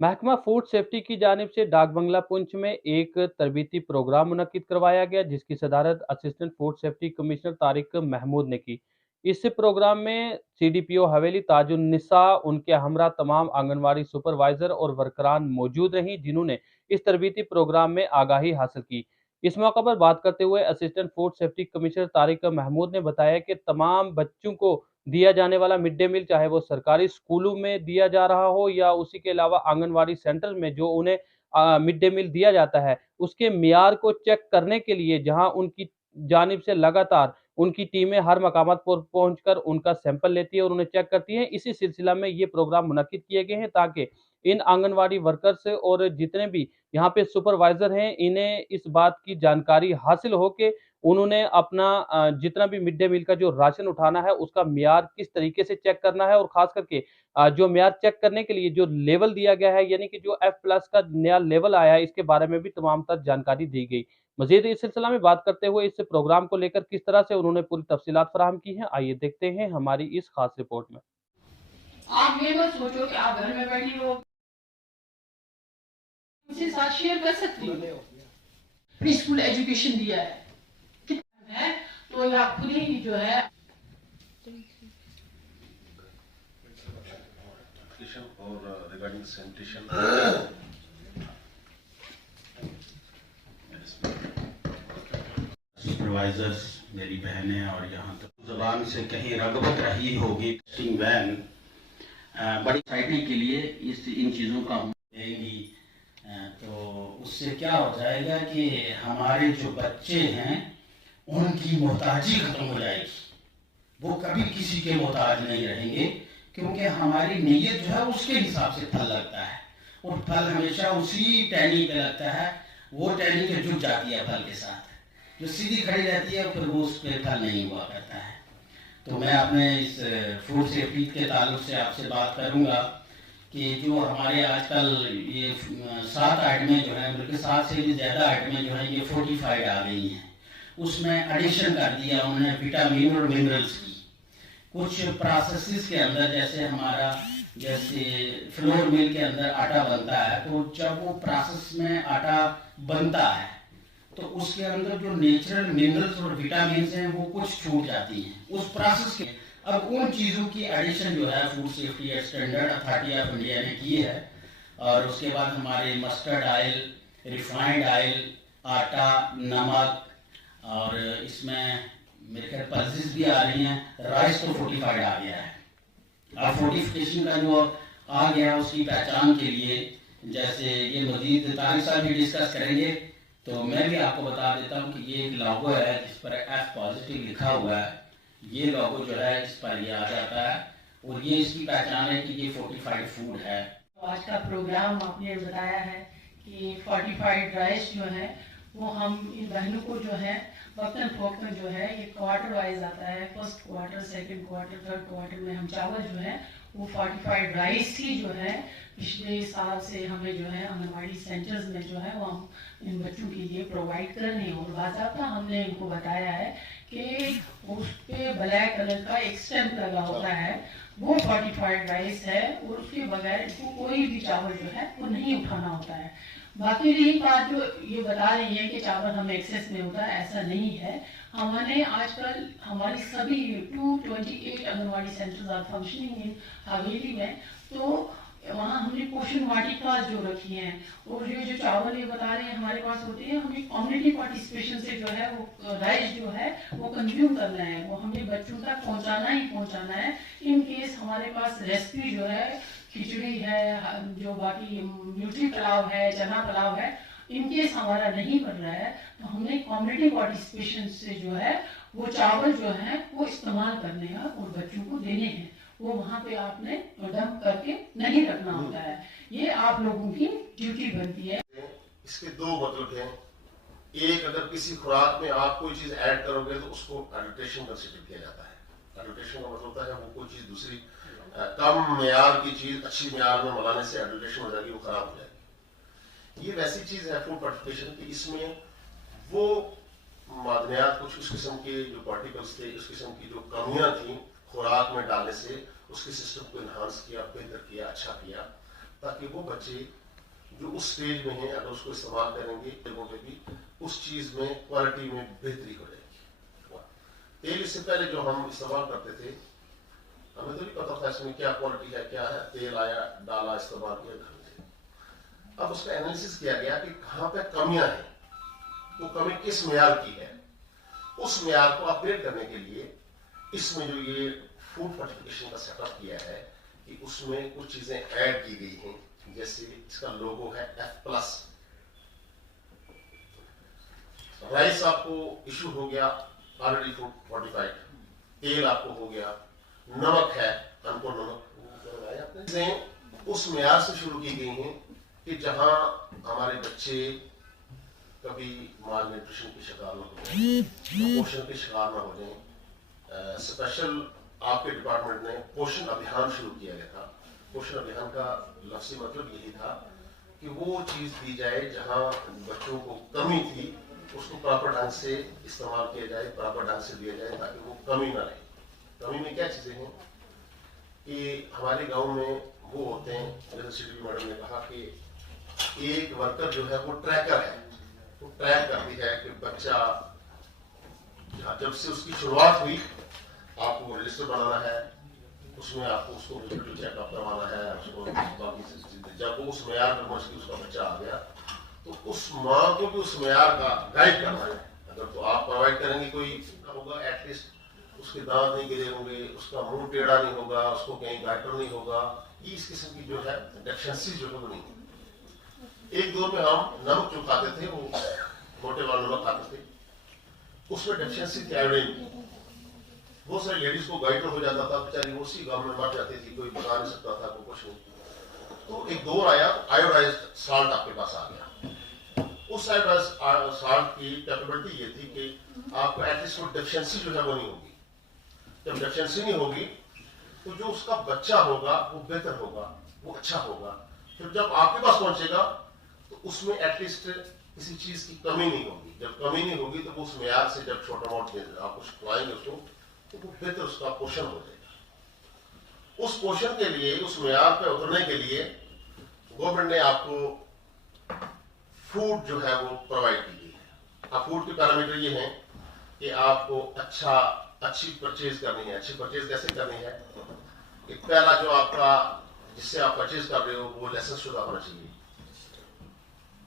महकमा food safety की जानिब से डाक बंगला पुंछ में एक तरबीती प्रोग्राम मुनक्किद करवाया गया, जिसकी सदारत assistant food safety commissioner Tariq Mahmood ने की। इस प्रोग्राम में सीडीपीओ हवेली ताजुन निसा, उनके हमरा तमाम आंगनवाड़ी सुपरवाइजर और वर्करान मौजूद रहीं, जिन्होंने इस तरबीती प्रोग्राम में आगाही हासिल की। इस मौका पर बात करते हुए assistant food safety commissioner Tariq Mahmood ने बताया कि तमाम बच्चों को दिया जाने वाला मिड डे मील, चाहे वो सरकारी स्कूलों में दिया जा रहा हो या उसी के अलावा आंगनवाड़ी सेंटर में जो उन्हें मिड डे मील दिया जाता है, उसके मियार को चेक करने के लिए जहां उनकी जानिब से लगातार उनकी टीमें हर मकामात पर पहुंचकर उनका सैंपल लेती है और उन्हें चेक करती हैं। इसी सिलसिला में ये प्रोग्राम मुनक्किद किए गए हैं ताकि इन आंगनवाड़ी वर्कर्स और जितने भी यहाँ पे सुपरवाइजर हैं, इन्हें इस बात की जानकारी हासिल हो के उन्होंने अपना जितना भी मिड डे मील का जो राशन उठाना है, उसका मियार किस तरीके से चेक करना है और ख़ास करके जो मियार चेक करने के लिए जो लेवल दिया गया है, यानी कि जो एफ प्लस का नया लेवल आया है, इसके बारे में भी तमाम तर जानकारी दी गई। मज़ीद इस सिलसिला में बात करते हुए इस प्रोग्राम को लेकर किस तरह से उन्होंने पूरी तफ़सीलात फ़राहम की हैं, आइए देखते हैं हमारी इस ख़ास रिपोर्ट में। आप ये मत सोचो कि आप घर में बैठी हो, उनसे साथ शेयर कर सकती हो। प्री स्कूल एजुकेशन दिया है तो या खुद ही जो है और रिगार्डिंग सैनिटेशन सुपरवाइजर्स मेरी बहनें और यहाँ तक जुबान से कहीं रगबत रही होगी वैन बड़ी सोसाइटी के लिए इन चीज़ों का देगी, तो उससे क्या हो जाएगा कि हमारे जो बच्चे हैं उनकी मोहताजी खत्म हो जाएगी। वो कभी किसी के मोहताज नहीं रहेंगे, क्योंकि हमारी नीयत जो है उसके हिसाब से फल लगता है और फल हमेशा उसी टहनी पे लगता है। वो टहनी के जुट जाती है फल के साथ, जो सीधी खड़ी रहती है फिर वो उस पर फल नहीं हुआ करता है। तो मैं अपने इस फूड सेफ्टी के ताल्लुक से आपसे बात करूंगा कि जो हमारे आजकल ये 7 आइटमें जो है, बल्कि 7 से भी ज़्यादा आइटमें जो है ये फोर्टिफाइड आ गई हैं। उसमें एडिशन कर दिया उन्होंने विटामिन और मिनरल्स की। कुछ प्रोसेसेस के अंदर जैसे फ्लोर मिल के अंदर आटा बनता है, तो जब वो प्रोसेस में आटा बनता है तो उसके अंदर जो नेचुरल मिनरल्स और विटामिन हैं वो कुछ छूट जाती हैं उस प्रोसेस के। अब उन चीज़ों की एडिशन जो है food safety standard authority of India ने की है। और उसके बाद हमारे मस्टर्ड ऑयल, रिफाइंड ऑयल, आटा, नमक, और इसमें मेरे ख्याल पल्सेस भी आ रही हैं। राइस तो फोर्टिफाइड आ गया है। अब फोर्टिफिकेशन का जो आ गया उसकी पहचान के लिए जैसे ये मजीद तारिक साहब भी डिस्कस करेंगे, तो मैं भी आपको बता देता हूँ कि ये एक लोगो है जिस पर एफ पॉजिटिव लिखा हुआ है। ये लोगो जो है इस पर ये आ जाता है और ये इसकी पहचान है कि ये फोर्टिफाइड फूड है। तो आज का प्रोग्राम आपने बताया है कि फोर्टिफाइड राइस जो है वो हम इन बहनों को जो है वक्तन फ़ौक़्तन जो है ये क्वार्टर वाइज आता है। First quarter, second quarter, third quarter में हम चावल जो है वो फोर्टिफाइड राइस ही जो है पिछले साल से हमें जो है आंगनवाड़ी सेंटर्स में जो है वो हम इन बच्चों के लिए प्रोवाइड कर रहे हैं। और बाज़ाब्ता हमने इनको बताया है कि उस पर ब्लैक कलर का एक स्टैम्प लगा होता है, वो फोर्टिफाइड राइस है और उसके बगैर इसको कोई भी चावल जो है वो नहीं उठाना होता है। बाकी रही बात जो ये बता रही है कि चावल हमें एक्सेस में होता है, ऐसा नहीं है। हमने आजकल हमारी सभी 228 anganwadi centres are functioning in Haveli में, तो वहाँ हमने पोषण वाटिका जो रखी हैं और जो चावल ये बता रहे हैं हमारे पास होते हैं, हमें कम्युनिटी पार्टिसिपेशन से जो है वो राइस जो है वो कंज्यूम करना है, वो हमें बच्चों तक पहुँचाना ही पहुँचाना है। इन केस हमारे पास रेसिपी जो है खिचड़ी है, जो बाकी न्यूट्री पुलाव है, चना पुलाव है, इनकेस हमारा नहीं बन रहा है तो हमने कम्युनिटी पार्टिसिपेशन से जो है वो चावल जो है वो इस्तेमाल करने हैं और बच्चों को देने हैं। वो वहाँ पे आपने डंप करके नहीं रखना होता है, ये आप लोगों की ड्यूटी बनती है। इसके दो मतलब हैं। एक, अगर किसी खुराक में आप कोई चीज ऐड करोगे तो उसको एडल्ट्रेशन कंसिडर किया जाता है। एडल्ट्रेशन का मतलब होता है वो कोई चीज दूसरी कम मेयार की चीज अच्छी मेयार में मिलाने से एडल्ट्रेशन हो जाएगी, वो खराब हो जाएगी। ये वैसी चीज है फूड फोर्टिफिकेशन की, इसमें वो मादनियात कुछ उस किस्म के जो पार्टिकल्स थे, उस किस्म की जो कमियां थी खुराक में डालने से उसके सिस्टम को इन्हांस किया, बेहतर किया, अच्छा किया। ताकि वो बच्चे जो उस स्टेज में हैं अगर उसको इस्तेमाल करेंगे लोगों पे भी उस चीज में क्वालिटी में बेहतरी हो जाएगी। तेल इससे पहले जो हम इस्तेमाल करते थे हमें तो नहीं पता था इसमें क्या क्वालिटी है क्या है, तेल आया डाला इस्तेमाल किया घर में। अब उसका एनालिसिस किया गया कि कहाँ पे कमियां हैं, तो कमी किस मेयार की है, उस मेयार को अपग्रेड करने के लिए इसमें जो ये फूड सर्टिफिकेशन का सेटअप किया है कि उसमें कुछ चीजें ऐड की गई हैं। जैसे इसका लोगो है F+, राइस आपको इशू हो गया ऑलरेडी फूड फोर्टिफाइड, तेल आपको हो गया, नमक है हमको नमक उस मेयार से शुरू की गई हैं कि जहां हमारे बच्चे कभी माल न्यूट्रिशन की शिकार न हो जाए, पोषण की शिकार न हो जाए। स्पेशल आपके डिपार्टमेंट ने पोषण अभियान शुरू किया गया था। पोषण अभियान का लफ्ज़ी मतलब यही था कि वो चीज दी जाए जहां बच्चों को कमी थी उसको प्रॉपर ढंग से इस्तेमाल किया जाए, प्रॉपर ढंग से दिया जाए ताकि वो कमी ना रहे। कमी में क्या चीजें हैं कि हमारे गांव में वो होते हैं, जैसे सिटी मैडम ने कहा कि एक वर्कर जो है वो ट्रैकर है, वो ट्रैक करती है कि बच्चा जब से उसकी शुरुआत हुई आपको रजिस्टर बनाना है, उसमें आपको उसको हॉस्पिटल चेकअप करवाना है, उसको बाकी जब वो उस मेयार पर पहुंच के उसका बच्चा आ गया तो उस माँ को भी उस मेयार का गाइड करना है। अगर तो आप प्रोवाइड करेंगे कोई होगा एटलीस्ट उसके दांत नहीं गिरे होंगे, उसका मुंह टेढ़ा नहीं होगा, उसको कहीं गाइटर नहीं होगा, ये इस किस्म की जो है डेफिशिएंसी जो है वो नहीं है। एक दौर में हम नमक जो खाते थे वो मोटे वाला नमक खाते थे, उसमें डेफिशिएंसी थी आयोडीन की। बहुत सारी लेडीज को गाइटर हो जाता था, बेचारी उसी गांव में मर जाती थी, कोई बता नहीं सकता था, कोई कुछ नहीं। तो एक दौर आया आयोडाइज्ड साल्ट आपके पास आ गया। उस आयोडाइज्ड साल्ट की कैपेबिलिटी ये थी कि आपको एटलीस्ट वो डेफिशिएंसी जो है वो नहीं होगी। जब डेफिशिएंसी नहीं होगी तो जो उसका बच्चा होगा वो बेहतर होगा, वो अच्छा होगा। फिर जब आपके पास पहुंचेगा तो उसमें एटलीस्ट किसी चीज की कमी नहीं होगी। जब कमी नहीं होगी तो उस मेयार से जब छोटा मोटा आप कुछ खिलाएंगे उसको तो वो बेहतर उसका पोषण हो जाएगा। उस पोषण के लिए, उस मेयार पे उतरने के लिए गवर्नमेंट ने आपको फूड जो है वो प्रोवाइड की गई है। अब फूड के पैरामीटर ये हैं कि आपको अच्छी परचेज करनी है। अच्छी परचेज कैसे करनी है? एक पहला जो आपका जिससे आप परचेज कर रहे हो वो लाइसेंस शुदा होना चाहिए,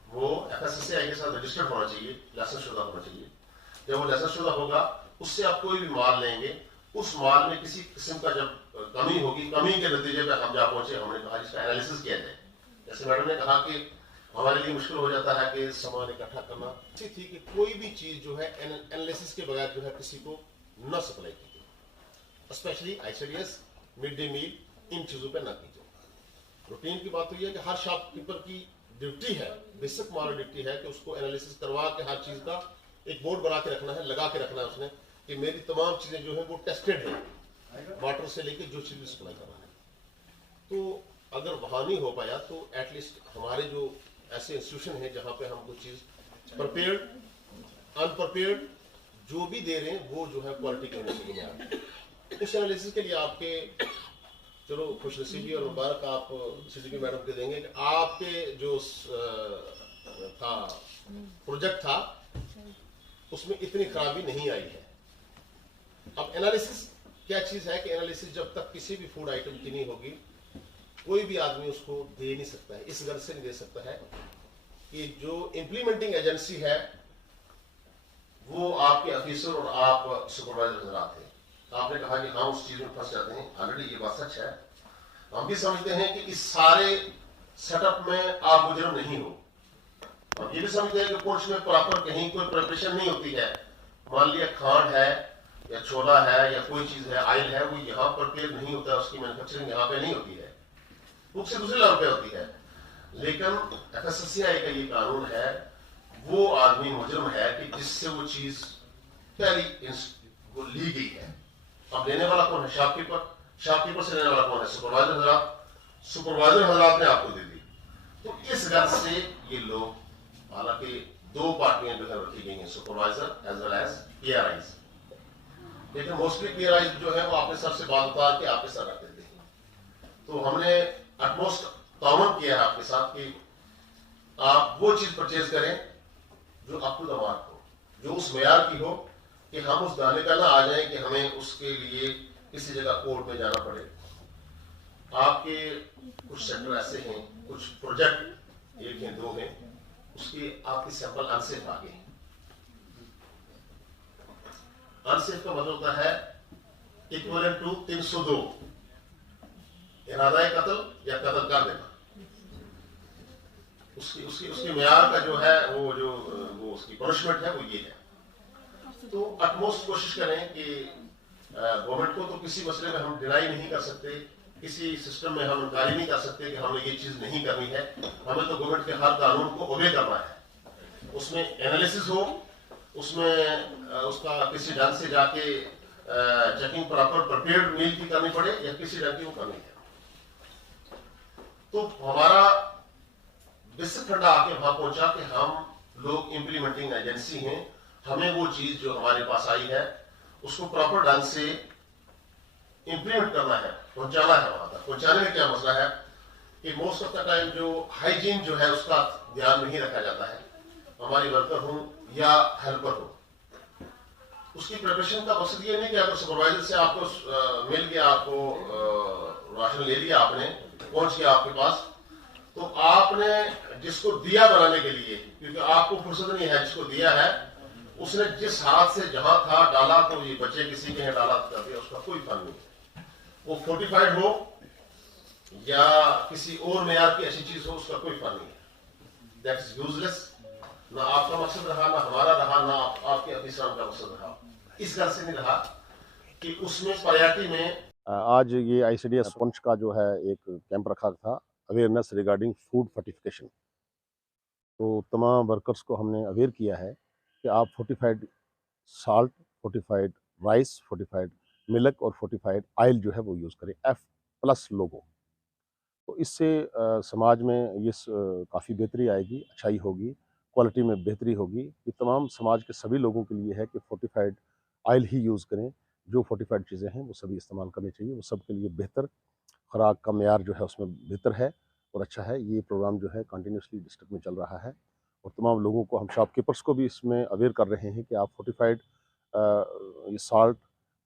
वो FSSAI के साथ रजिस्टर्ड होना चाहिए, लाइसेंस शुदा होना चाहिए। जब वो लाइसेंस शुदा होगा उससे आप कोई भी माल लेंगे, उस माल में किसी किस्म का जब कमी होगी, कमी के नतीजे पे हम जहाँ पहुंचे हमने कहा जिसका एनालिसिस किया जाए। जैसे मैडम ने कहा कि हमारे लिए मुश्किल हो जाता है कि सामान इकट्ठा करना, अच्छी थी कि कोई भी चीज जो है एनालिसिस के बगैर जो है किसी को न सप्लाई की जाए, specially ICDS, mid day meal, इन चीजों पे न की जाए। रूटीन की बात तो यह है कि हर शॉपकीपर की ड्यूटी है, बेसिक मॉरल ड्यूटी है कि उसको एनालिसिस करवा के हर चीज का एक बोर्ड बना के रखना है, लगा के रखना है उसने कि मेरी तमाम चीजें जो है वो टेस्टेड है, वाटर से लेके जो चीज सप्लाई करना है। तो अगर वहां नहीं हो पाया तो एटलीस्ट हमारे जो ऐसे इंस्टीट्यूशन है जहां पे हम कुछ चीज प्रिपेयर्ड, अनप्रिपेयर्ड जो भी दे रहे हैं वो जो है क्वालिटी की होनी चाहिए। उस एनालिसिस के लिए आपके चलो खुशनसीबी और मुबारक आप CDP मैडम के देंगे कि आपके जो था प्रोजेक्ट था उसमें इतनी खराबी नहीं आई है। अब एनालिसिस क्या चीज है कि एनालिसिस जब तक किसी भी फूड आइटम की नहीं होगी कोई भी आदमी उसको दे नहीं सकता है, इस गर्ज से नहीं दे सकता है कि जो इंप्लीमेंटिंग एजेंसी है वो आपके ऑफिसर और आप सुपरवाइजर नजर आते हैं। आपने कहा कि हाँ उस चीज में फंस जाते हैं, ऑलरेडी ये बात सच है। हम भी समझते हैं कि इस सारे सेटअप में आप मुजरम नहीं हो, और ये भी समझते हैं कि कुछ में प्रॉपर कहीं कोई प्रिपरेशन नहीं होती है। मान लिया खांड है या छोला है या कोई चीज है, ऑयल है, वो यहाँ पर प्रिपेयर नहीं होता है, उसकी मैन्युफैक्चरिंग यहाँ पे नहीं होती है, वो से दूसरे लेवल पे होती है। लेकिन FSSAI का ये कानून है, वो आदमी मुजरम है कि जिससे वो चीज पहली वो ली गई है। अब लेने वाला कौन है? शॉपकीपर। शॉपकीपर से लेने वाला कौन है? सुपरवाइजर हजरात। सुपरवाइजर हजरात ने आपको दे दी। तो इस गर्ज से ये लोग, हालांकि दो पार्टियां जो है रखी गई हैं, supervisor as well as PRIs, लेकिन मोस्टली PRIs जो है वो आपके सर से बात उतार के आपके सर रखते थे। तो हमने अटमोस्ट ताउन किया है आपके साथ कि आप वो चीज परचेज करें जो अप टू द मार्क हो, जो उस मेयार की हो कि हम उस दाने का ना आ जाए कि हमें उसके लिए किसी जगह कोर्ट में जाना पड़े। आपके कुछ सेक्टर ऐसे हैं, कुछ प्रोजेक्ट एक हैं दो हैं, उसकी आपकी सैंपल अनसेफ आ गई। अनसेफ का मतलब होता है इक्विवेलेंट टू 302, इरादा कत्ल या कत्ल कर देना। उसकी उसकी उसके मेयार का जो है वो उसकी पनिशमेंट है वो ये है। तो अटमोस्ट कोशिश करें कि गवर्नमेंट को तो किसी मसले में हम डिनाई नहीं कर सकते, किसी सिस्टम में हम इंकारी नहीं कर सकते कि हमें ये चीज नहीं करनी है। हमें तो गवर्नमेंट के हर कानून को ओबे करना है, उसमें एनालिसिस हो, उसमें उसका किसी ढंग से जाके चेकिंग प्रॉपर प्रिपेयर्ड मील की करनी पड़े या किसी ढंग की वो करनी है। तो हमारा इससे ठंडा आके वहां पहुंचा कि हम लोग इम्प्लीमेंटिंग एजेंसी हैं, हमें वो चीज जो हमारे पास आई है उसको प्रॉपर ढंग से इंप्लीमेंट करना है, पहुंचाना है वहां तक। पहुंचाने में क्या मसला है कि मोस्ट ऑफ द टाइम जो हाइजीन जो है उसका ध्यान नहीं रखा जाता है। हमारी वर्कर हो या हेल्पर हो, उसकी प्रिपरेशन का मकसद ये नहीं कि अगर सुपरवाइजर से आपको मिल गया, आपको राशन ले लिया, आपने पहुंच गया आपके पास, तो आपने जिसको दिया बनाने के लिए, क्योंकि आपको फुर्सत नहीं है, जिसको दिया है उसने जिस हाथ से जहां था डाला, तो ये बच्चे किसी के यहाँ डाला कर दिया, उसका कोई फर्क नहीं है। वो फोर्टिफाइड हो या किसी और मेयार की ऐसी चीज हो, उसका कोई फर्क नहीं है। That's useless. ना आपका मकसद रहा, ना हमारा रहा, ना आपके अफिसरान का मकसद रहा। इस घर से नहीं रहा कि उसमें प्रायोरिटी में आज ये ICDS पुंछ का जो है एक कैंप रखा था, अवेयरनेस रिगार्डिंग फूड फर्टिफिकेशन। तो तमाम वर्कर्स को हमने अवेयर किया है कि आप fortified salt, fortified rice, fortified milk और फोर्टिफाइड ऑयल जो है वो यूज़ करें, F+ लोगो। तो इससे समाज में ये काफ़ी बेहतरी आएगी, अच्छाई होगी, क्वालिटी में बेहतरी होगी। ये तमाम समाज के सभी लोगों के लिए है कि फोर्टिफाइड ऑयल ही यूज़ करें। जो फोर्टिफाइड चीज़ें हैं वो सभी इस्तेमाल करनी चाहिए, वो सब के लिए बेहतर, खुराक का मेयार जो है उसमें बेहतर है और अच्छा है। ये प्रोग्राम जो है कंटिन्यूसली डिस्ट्रिक्ट में चल रहा है और तमाम लोगों को, हम शॉपकीपर्स को भी इसमें अवेयर कर रहे हैं कि आप फोर्टिफाइड ये salt,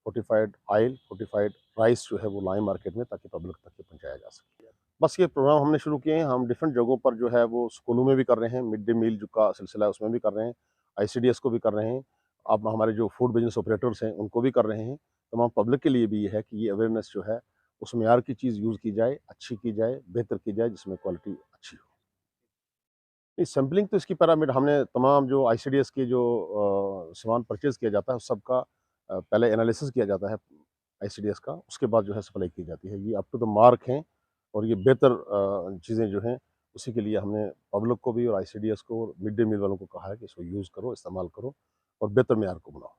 fortified oil, fortified rice जो है वो लाएं मार्केट में, ताकि पब्लिक तक ये पहुँचाया जा सके। बस ये प्रोग्राम हमने शुरू किए हैं, हम डिफरेंट जगहों पर जो है वो स्कूलों में भी कर रहे हैं, मिड डे मील जो का सिलसिला है उसमें भी कर रहे हैं, ICDS को भी कर रहे हैं, अब हमारे जो फूड बिजनेस ऑपरेटर्स हैं उनको भी कर रहे हैं। तमाम पब्लिक के लिए भी ये है कि ये अवेयरनेस जो है उस मेयार की चीज़ यूज़ की जाए, अच्छी की जाए, बेहतर की जाए, जिसमें क्वालिटी अच्छी हो। नहीं, सैम्पलिंग तो इसकी पिरामिड हमने तमाम जो ICDS के जो सामान परचेज़ किया जाता है उस सब का पहले एनालिसिस किया जाता है ICDS का, उसके बाद जो है सप्लाई की जाती है। ये अप टू द मार्क हैं और ये बेहतर चीज़ें जो हैं उसी के लिए हमने पब्लिक को भी और ICDS को और मिड डे मील वालों को कहा है कि इसको यूज़ करो, इस्तेमाल करो और बेहतर मेयार को बनाओ।